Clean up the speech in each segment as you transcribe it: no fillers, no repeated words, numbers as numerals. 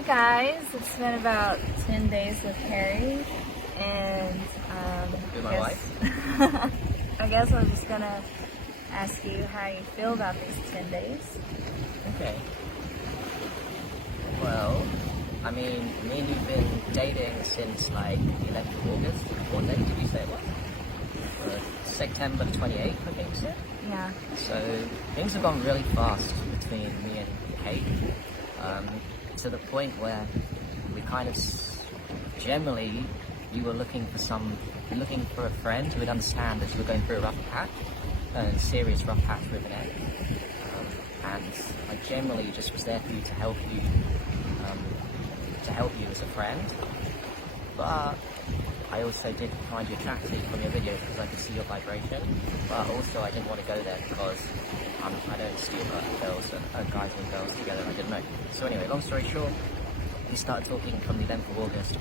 Hey guys, it's been about 10 days with Harry, and With my wife? I guess I'm just gonna ask you how you feel about these 10 days. Okay. Well, I mean, me and you've been dating since like 11th of August. What date did you say it was? September 28th, I think so. Yeah. So things have gone really fast between me and Kate, to the point where we kind of generally you were looking for a friend who would understand that you were going through a rough patch, a serious rough patch with an egg, and I generally just was there for you to help you as a friend. But I also did find you attractive from your videos because I could see your vibration. But also I didn't want to go there because I don't steal girls and guys and girls together. I didn't know. So anyway, long story short, we started talking from the 11th of August,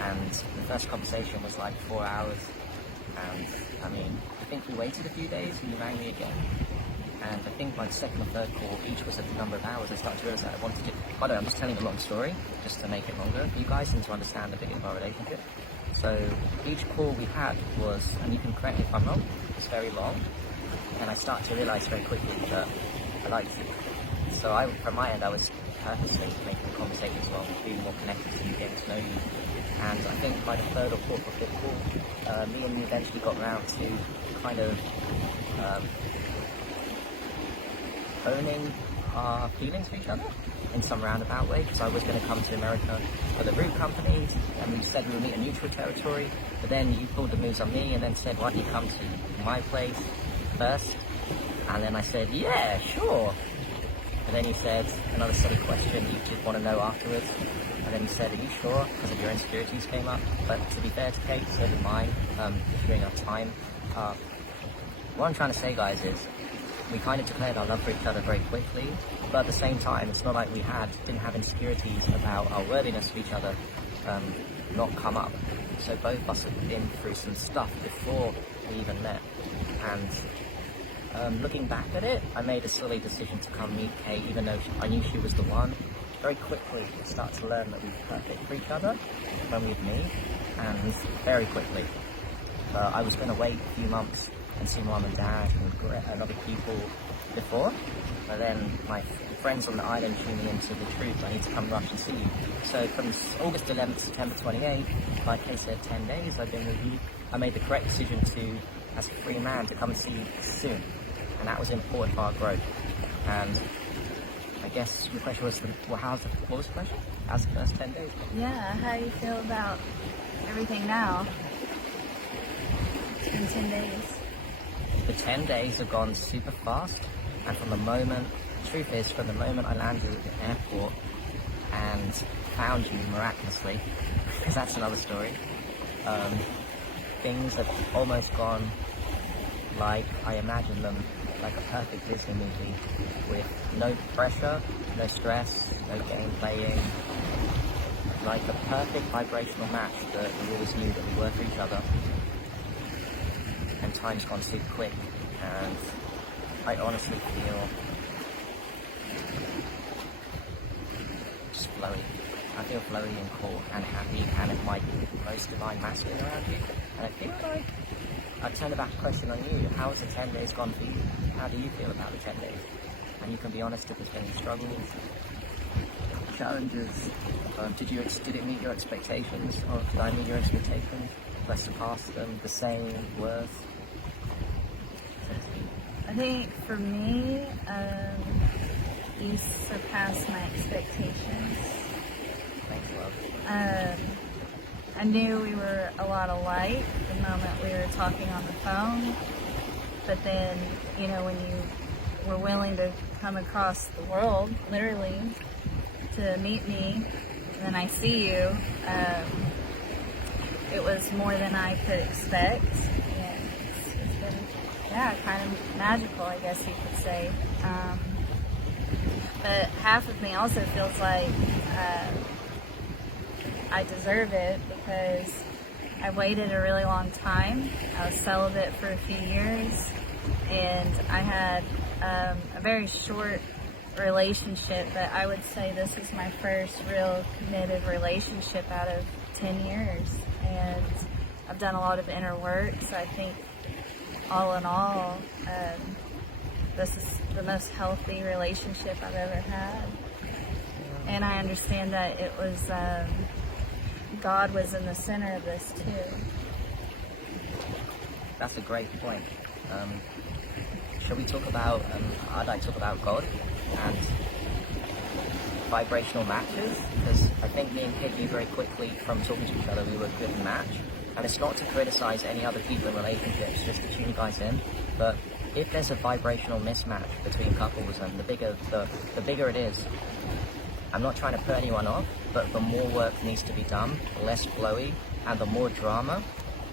and the first conversation was like 4 hours. And I mean, I think we waited a few days and you rang me again. And I think by the second or third call, each was a number of hours, I started to realize that I wanted to. By the way, I'm just telling a long story, just to make it longer for you guys and to understand a bit of our relationship. So each call we had was, and you can correct me if I'm wrong, was very long. And I started to realize very quickly that I liked you. So from my end, I was purposely making the conversations long, being more connected to you, getting to know you. And I think by the third or fourth or fifth call, me and you eventually got around to kind of owning our feelings for each other in some roundabout way, because I was going to come to America for the root companies, and we said we would meet in neutral territory, but then you pulled the moves on me and then said, why don't you come to my place first? And then I said, yeah, sure. And then you said another silly question you did want to know afterwards, and then you said, are you sure? Because of your insecurities came up. But to be fair to Kate, so did mine, during our time. What I'm trying to say, guys, is we kind of declared our love for each other very quickly, but at the same time, it's not like we didn't have insecurities about our worthiness of each other not come up. So both of us had been through some stuff before we even met. And looking back at it, I made a silly decision to come meet Kate, even though I knew she was the one. Very quickly, I started to learn that we were perfect for each other when we'd meet, and very quickly. I was going to wait a few months and see mom and dad and other people before, but then my friends on the island tuned me into the truth. I need to come rush and see you. So from August 11th to September 28th, like I said, 10 days I've been with you. I made the correct decision to, as a free man, to come and see you soon, and that was important for our growth. And I guess your question was, what was the question? How's the first 10 days? Yeah, how do you feel about everything now? It's been 10 days. The 10 days have gone super fast, and from the moment I landed at the airport and found you miraculously, because that's another story, things have almost gone like I imagined them, like a perfect Disney movie, with no pressure, no stress, no game playing, like a perfect vibrational match that we always knew that we were for each other. And time's gone super quick, and I honestly feel just flowy. I feel flowy and cool and happy, and it might be the most divine masculine around you. And I feel like I turn the back question on you. How has the 10 days gone for you? How do you feel about the 10 days? And you can be honest if there's been struggles, challenges. Did it meet your expectations? Or did I meet your expectations? Did I surpass them? The same? Worse? I think for me, you surpassed my expectations. Thanks, love. I knew we were a lot alike the moment we were talking on the phone, but then, when you were willing to come across the world, literally, to meet me, and then I see you, it was more than I could expect, and it's been, kind of magical, I guess you could say. But half of me also feels like I deserve it, because I waited a really long time. I was celibate for a few years, and I had a very short relationship, but I would say this is my first real committed relationship out of 10 years. And I've done a lot of inner work, so I think all in all, this is the most healthy relationship I've ever had. And I understand that it was, God was in the center of this too. That's a great point. Shall we talk about, I'd like to talk about God and vibrational matches, because I think me and Kate knew very quickly from talking to each other we were a good match. And it's not to criticize any other people in relationships, just to tune you guys in, but if there's a vibrational mismatch between couples, and the bigger it is, I'm not trying to put anyone off, but the more work needs to be done, the less flowy, and the more drama,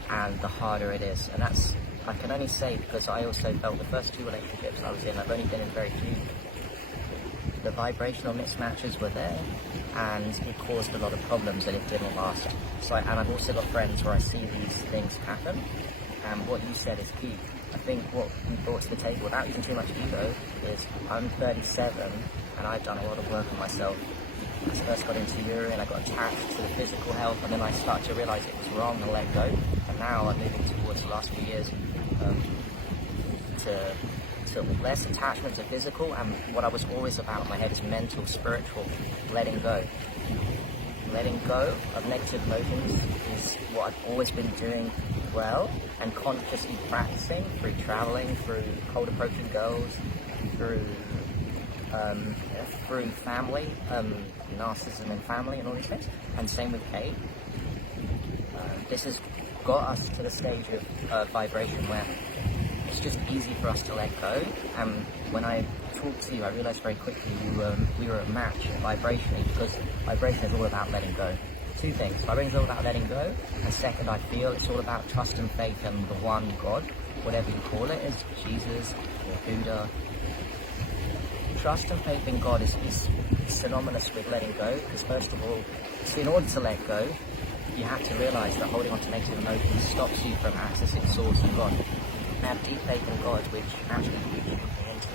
and the harder it is. And that's, I can only say because I also felt the first 2 relationships I was in, I've only been in very few, the vibrational mismatches were there, and it caused a lot of problems, and it didn't last. So, and I've also got friends where I see these things happen, and what you said is key. I think what you brought to the table, without using too much ego, is I'm 37, and I've done a lot of work on myself. I first got into urine, I got attached to the physical health, and then I started to realise it was wrong and let go. And now I'm moving towards the last few years to less attachment to physical, and what I was always about in my head is mental, spiritual, letting go. Letting go of negative emotions is what I've always been doing well, and consciously practicing through traveling, through cold approaching girls, through family, narcissism in family and all these things, and same with Kate. This has got us to the stage of vibration where it's just easy for us to let go. And when I talked to you, I realized very quickly we were a match vibrationally, because vibration is all about letting go. 2 things. Vibration is all about letting go, and second, I feel it's all about trust and faith in the one God, whatever you call it, is Jesus or Buddha. Trust and faith in God is synonymous with letting go, because first of all, so in order to let go, you have to realize that holding on to negative emotions stops you from accessing source and God. I have deep faith in God, which actually keeps me into.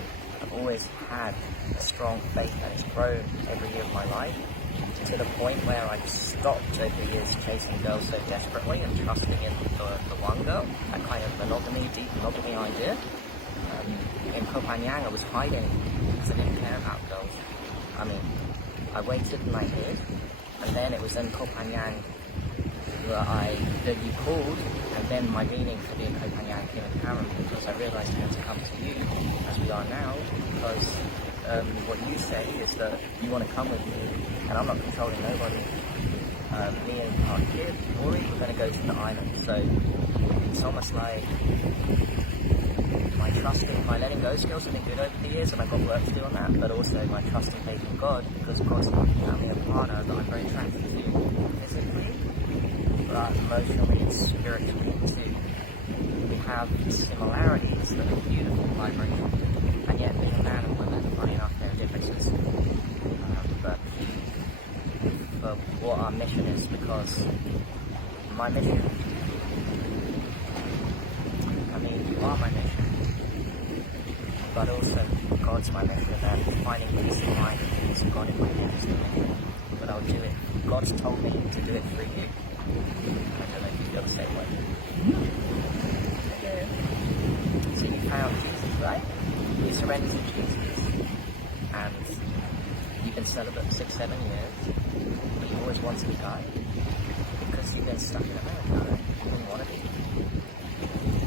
I've always had a strong faith, and it's grown every year of my life, to the point where I've stopped over the years chasing girls so desperately and trusting in the one girl, that kind of monogamy, deep monogamy idea. In Koh Phangan, I was hiding because I didn't care about girls. I mean, I waited and I hid, and then it was in Koh Phangan that you called, and then my meaning to be in Koh Phangan came apparent, because I realised I had to come to you, as we are now, because what you say is that you want to come with me, and I'm not controlling nobody. Me and our kid, Rory, we're going to go to the island, so it's almost like my trust in my letting go skills have been good over the years, and I've got work to do on that, but also my trust and faith in God, because God's found me a partner that I'm very attracted to physically, but emotionally and spiritually too. We have similarities that are beautiful vibrations, and yet being a man and woman, funny enough, there are differences. But what our mission is, because my mission, I mean, you are my mission, but also God's my mission, and finding peace of mind and peace of God in my head is the mission. But I'll do it. God's told me to do it through you. I don't know if you feel the same way. So you found Jesus, right? You surrendered to Jesus, and you've been celibate for 6-7 years, but you always wanted to die because you've been stuck in America, right? You didn't want to be.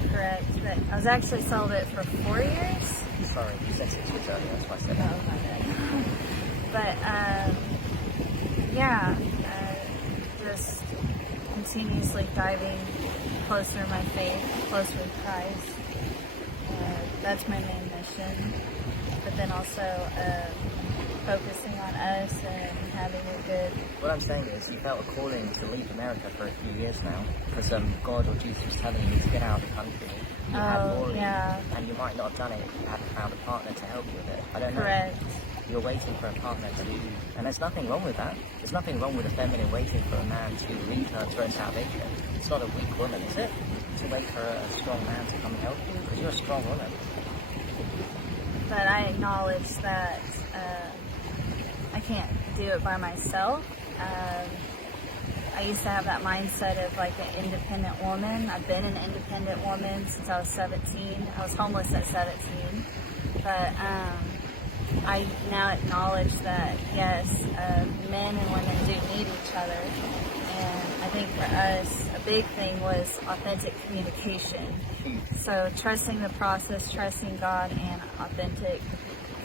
Correct. But I was actually celibate for 4 years. Sorry, you said 6 years earlier, that's why I said Oh, that. my bad. But, yeah, just continuously diving closer to my faith, closer to Christ. That's my main mission. But then also focusing on us and having a good... What I'm saying is, you felt a calling to leave America for a few years now, because God or Jesus was telling you to get out of the country. You had Rory, yeah. and you might not have done it if you hadn't found a partner to help you with it. I don't know. Correct. You're waiting for a partner to, and there's nothing wrong with that. There's nothing wrong with a feminine waiting for a man to lead her to her salvation. It's not a weak woman, is it? To wait for a strong man to come and help you, because you're a strong woman. But I acknowledge that I can't do it by myself. I used to have that mindset of like an independent woman. I've been an independent woman since I was 17. I was homeless at 17. But I now acknowledge that, yes, men and women do need each other. And I think for us, a big thing was authentic communication. So trusting the process, trusting God, and authentic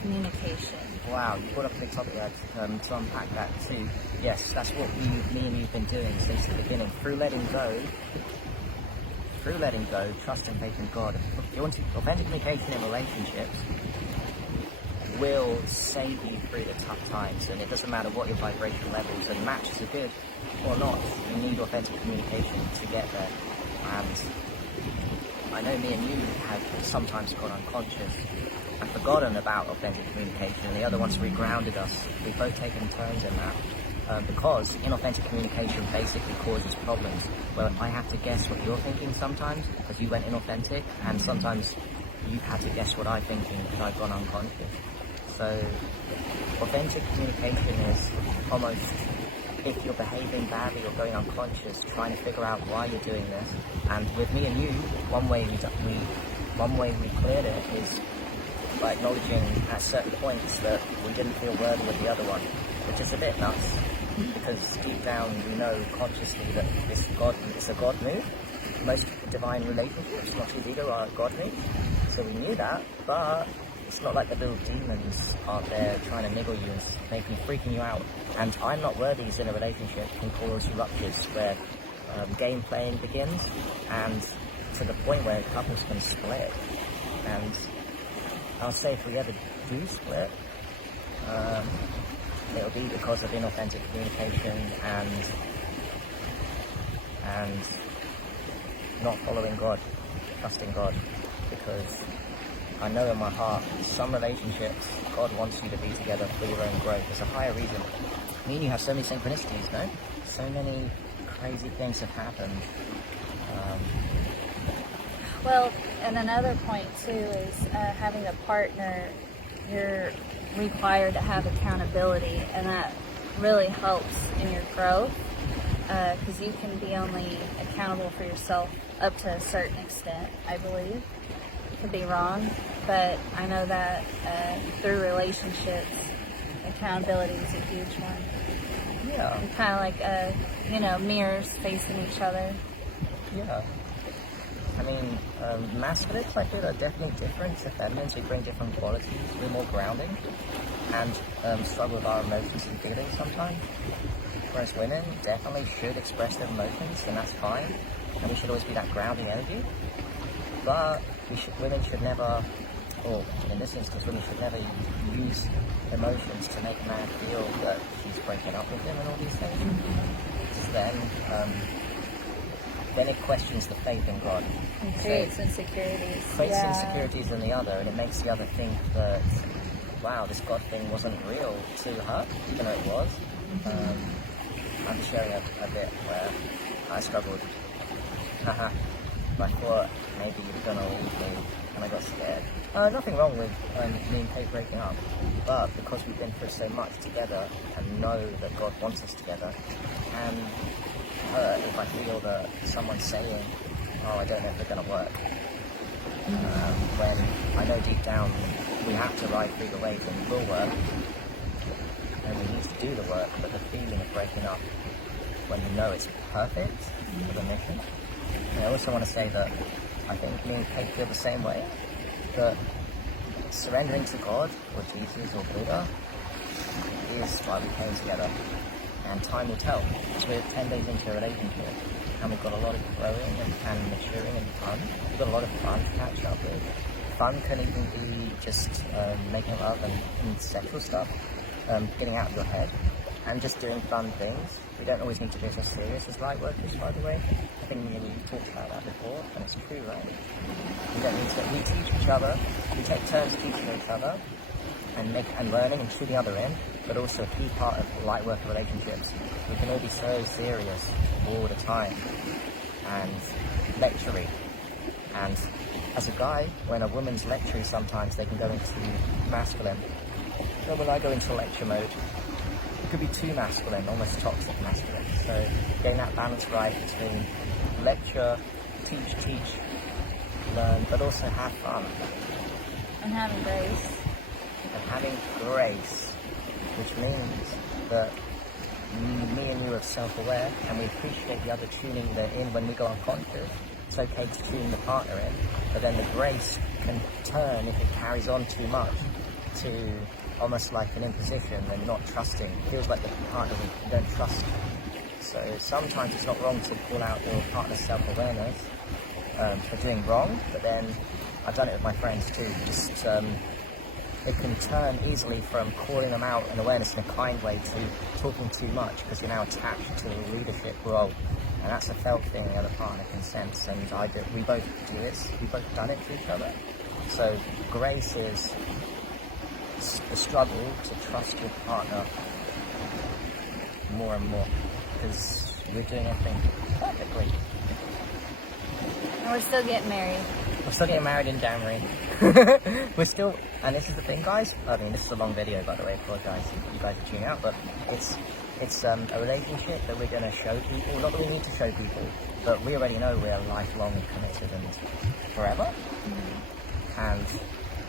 communication. Wow, you brought up a big topic there to unpack that too. Yes, that's what me and you've been doing since the beginning. Through letting go, trust and faith in God. If you want to, authentic communication in relationships will save you through the tough times, and it doesn't matter what your vibration levels and matches are good or not. You need authentic communication to get there. And I know me and you have sometimes gone unconscious and forgotten about authentic communication, and the other one's regrounded us. We've both taken turns in that. Because inauthentic communication basically causes problems. Well, I have to guess what you're thinking sometimes because you went inauthentic, and sometimes you've had to guess what I'm thinking because I've gone unconscious. So authentic communication is almost, if you're behaving badly or going unconscious, trying to figure out why you're doing this. And with me and you, one way we cleared it is by acknowledging at certain points that we didn't feel worthy with the other one, which is a bit nuts. Because deep down we know consciously that it's a God move. Most divine relationships, not ego, are a God move. So we knew that, but it's not like the little demons out there trying to niggle you and freaking you out. And I'm not worthies in a relationship can cause ruptures where game playing begins, and to the point where couples can split. And I'll say if we ever do split, it'll be because of inauthentic communication and not following God, trusting God. Because I know in my heart, some relationships, God wants you to be together for your own growth. There's a higher reason. Me and you have so many synchronicities, no? So many crazy things have happened. Well, and another point too is having a partner, you're required to have accountability, and that really helps in your growth because you can be only accountable for yourself up to a certain extent, I believe. Could be wrong, but I know that through relationships, accountability is a huge one. Yeah. Kind of like, mirrors facing each other. Yeah. I mean, masculines, I feel, are definitely different to feminines. We bring different qualities. We're more grounding and struggle with our emotions and feelings sometimes. Whereas women definitely should express their emotions, and that's fine. And we should always be that grounding energy. But women should never, or in this instance, women should never use emotions to make a man feel that she's breaking up with him and all these things. So then it questions the faith in God. And creates insecurities. Creates insecurities in the other, and it makes the other think that, wow, this God thing wasn't real to her, even though it was. I'm just sharing a bit where I struggled. I thought maybe you were going to leave me, and I got scared. Nothing wrong with me and Kate breaking up, but because we've been through so much together and know that God wants us together, and if I feel that someone's saying, oh, I don't know if they're going to work, when I know deep down we have to ride through the waves and we will work, and we need to do the work, but the feeling of breaking up when you know it's perfect for the mission. And I also want to say that I think me and Kate feel the same way, that surrendering to God or Jesus or Buddha is why we came together. And time will tell. So we're 10 days into a relationship, and we've got a lot of growing and maturing and fun. We've got a lot of fun to catch up with. Fun can even be just making love and sexual stuff, getting out of your head, and just doing fun things. We don't always need to be as serious as light workers, by the way. I think we talked about that before, and it's true, right? We don't need to. We teach each other. We take turns teaching each other and learning and tuning the other in. But also a key part of light worker relationships. We can all be so serious all the time and lecturing. And as a guy, when a woman's lecturing, sometimes they can go into masculine. know, when I go into lecture mode, it could be too masculine, almost toxic masculine. So getting that balance right between lecture, teach, learn, but also have fun. And having grace. And having grace, which means that me and you are self-aware and we appreciate the other tuning in when we go unconscious. It's okay to tune the partner in, but then the grace can turn, if it carries on too much, to almost like an imposition and not trusting. It feels like the partner you don't trust. So sometimes it's not wrong to call out your partner's self-awareness for doing wrong, but then I've done it with my friends too. Just it can turn easily from calling them out in awareness in a kind way to talking too much because you're now attached to the leadership role. And that's a felt thing the other partner can sense, and we both do this, we've both done it to each other. So grace is the struggle to trust your partner more and more, because we're doing everything perfectly. And we're still getting married. We're still getting married in January. We're still, and this is the thing, guys, I mean, this is a long video, by the way, I apologize if you guys are tuning out, but it's a relationship that we're going to show people. Not that we need to show people, but we already know we're lifelong committed and forever. Mm-hmm. And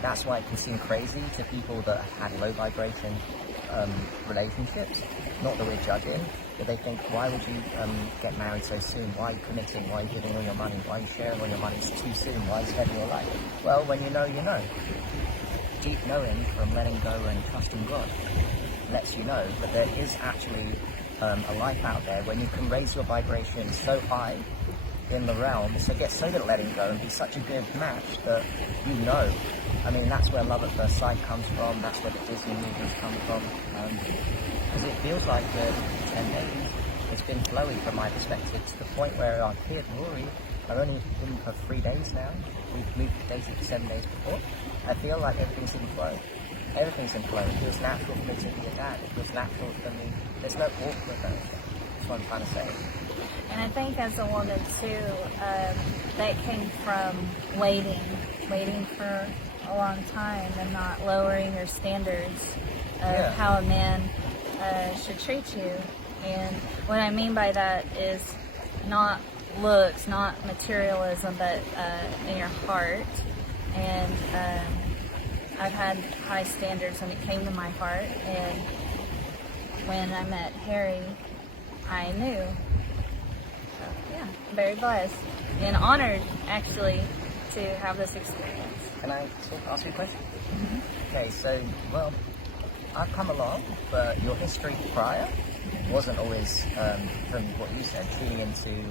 that's why it can seem crazy to people that have had low vibration relationships. Not that we're judging, but they think, why would you get married so soon? Why are you committing? Why are you giving all your money? Why are you sharing all your money too soon? Why is it your life? Well, when you know, you know. Deep knowing from letting go and trusting God lets you know that there is actually a life out there when you can raise your vibration so high in the realm, so get so good at letting go and be such a good match that you know. I mean, that's where love at first sight comes from, that's where the Disney movies come from, because it feels like the 10 days, it's been flowy from my perspective to the point where our kid, Rory, I've only been for 3 days now, we've moved dated for 7 days before. I feel like everything's in flow. Everything's in flow. It feels natural for me to be a dad. It feels natural for me. There's no awkwardness. That's what I'm trying to say. And I think as a woman too, that came from waiting for a long time and not lowering your standards of how a man should treat you. And what I mean by that is not looks, not materialism, but in your heart. And I've had high standards when it came to my heart, and when I met Harry, I knew. So, yeah, I'm very blessed and honored, actually, to have this experience. Can I ask you a question? Mm-hmm. Okay, so, well, I've come along, but your history prior wasn't always, from what you said, tuning into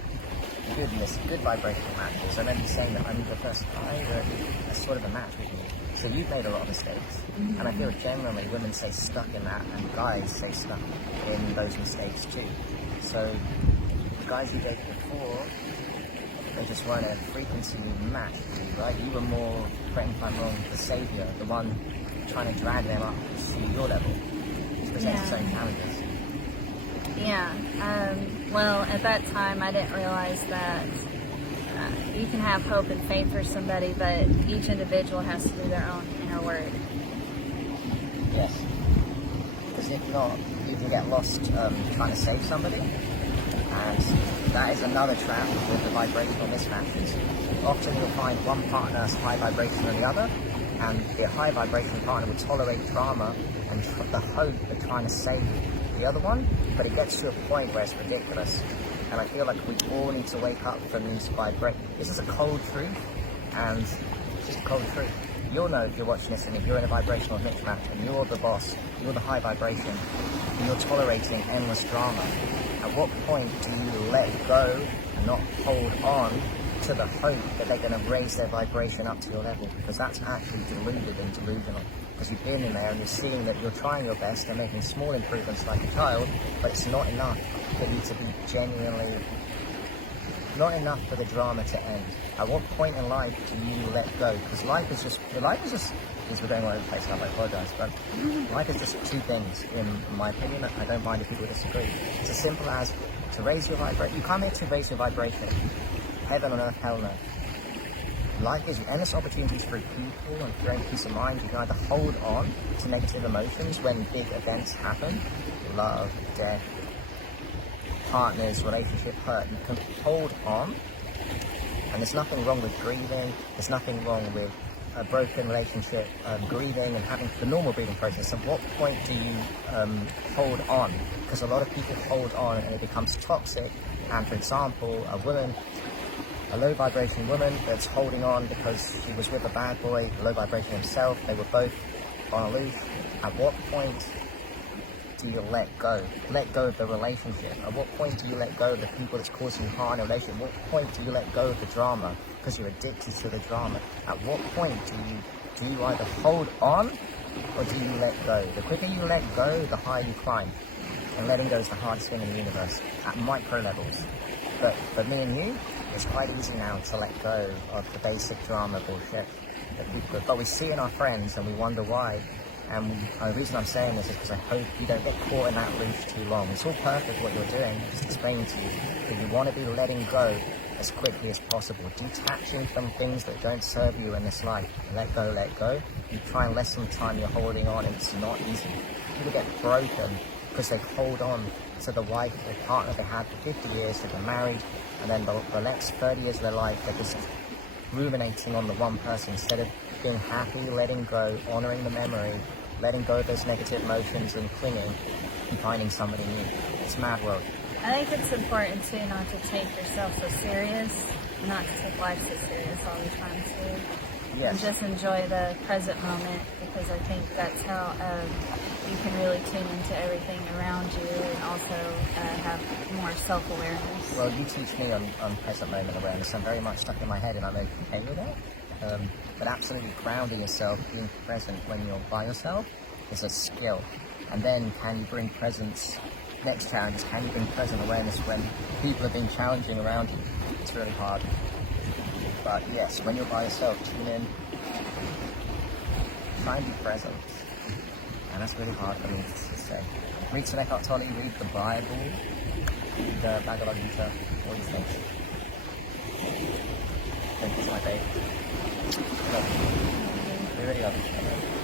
goodness, good vibrational matches. I remember you saying that I'm the first guy that a sort of a match with you. So you've made a lot of mistakes. Mm-hmm. And I feel generally women stay stuck in that and guys stay stuck in those mistakes too. So the guys you dated before, they just weren't a frequency match with you, right? You were more, correct me if I'm wrong, the saviour, the one trying to drag them up to your level. It presents its own challenges. Yeah, well, at that time I didn't realize that you can have hope and faith for somebody, but each individual has to do their own inner work. Yes, because if not, you can get lost trying to save somebody, and that is another trap with the vibrational mismatches. Often you'll find one partner has high vibration than the other, and the high vibration partner will tolerate drama and the hope of trying to save the other one, but it gets to a point where it's ridiculous. And I feel like we all need to wake up from these vibrations. This is a cold truth, and it's just a cold truth. You'll know if you're watching this, and if you're in a vibrational mismatch, and you're the boss, you're the high vibration, and you're tolerating endless drama. At what point do you let go and not hold on to the hope that they're going to raise their vibration up to your level? Because that's actually deluded and delusional. Because you've been in there and you're seeing that you're trying your best and making small improvements like a child, but it's not enough for you to be genuinely, not enough for the drama to end. At what point in life do you let go? Because life is just, because we're going all over the place now, I apologize, but life is just two things, in my opinion. I don't mind if people disagree. It's as simple as to raise your vibration. You come here to raise your vibration. Heaven on earth, hell no. life gives you endless opportunities for people and for peace of mind. You can either hold on to negative emotions when big events happen, love, death, partners, relationship hurt. You can hold on, and there's nothing wrong with grieving. There's nothing wrong with a broken relationship, grieving and having the normal grieving process. At what point do you hold on? Because a lot of people hold on and it becomes toxic. And for example, a low vibration woman that's holding on because she was with a bad boy, low vibration himself, they were both on a leash. At what point do you let go? Let go of the relationship. At what point do you let go of the people that's causing you harm in a relationship? At what point do you let go of the drama because you're addicted to the drama? At what point do you either hold on or do you let go? The quicker you let go, the higher you climb. And letting go is the hardest thing in the universe at micro levels. But for me and you, it's quite easy now to let go of the basic drama bullshit. But we see in our friends and we wonder why. And the reason I'm saying this is because I hope you don't get caught in that loop too long. It's all perfect what you're doing. I'm just explaining to you that you want to be letting go as quickly as possible. Detaching from things that don't serve you in this life. Let go, let go. You try and lessen the time you're holding on, and it's not easy. People get broken because they hold on to the wife or partner they had for 50 years, they've been married, and then the next 30 years of their life, they're just ruminating on the one person instead of being happy, letting go, honoring the memory, letting go of those negative emotions and clinging and finding somebody new. It's a mad world. I think it's important too not to take yourself so serious, not to take life so serious all the time too. Yes. And just enjoy the present moment, because I think that's how you can really tune into everything around you and also have more self-awareness. Well, you teach me on present moment awareness. I'm very much stuck in my head and I'm okay with that. But absolutely grounding yourself, being present when you're by yourself is a skill. And then can you bring presence? Next challenge is, can you bring present awareness when people are being challenging around you? It's really hard. But yes, when you're by yourself, tune in, try and be present. And that's really hard for me to say. Read some Eckhart Tolle, read the Bible, read the Bhagavad Gita, all these things. I think it's my favourite. We really love each other.